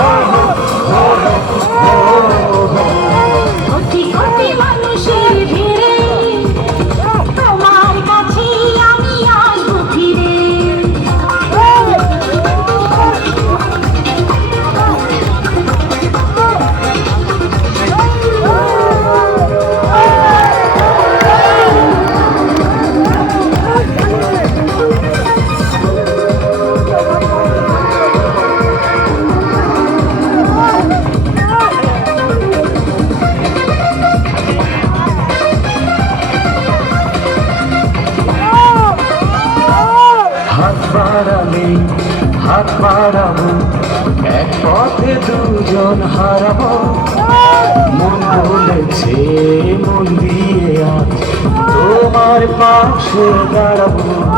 Oh, হারালে, হাত বাড়াবো, এক পথে দুজন হারাবো। মন বলেছে, মন দিয়ে আজ তোমার পাশে দাঁড়াবো।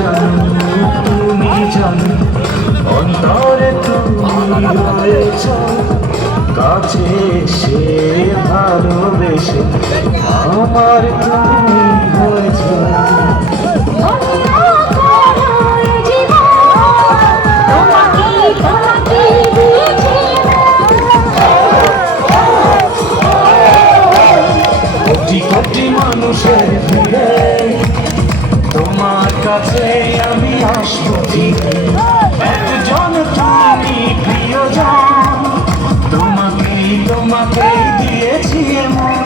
জানি তুমি জানি। অন্তরে তুমি কাছে সে ভালোবেসে আমার তুমি হয়েছ আমি আসব একজন তুমি প্রিয়জন। তোমাকে তোমাকে দিয়েছি মন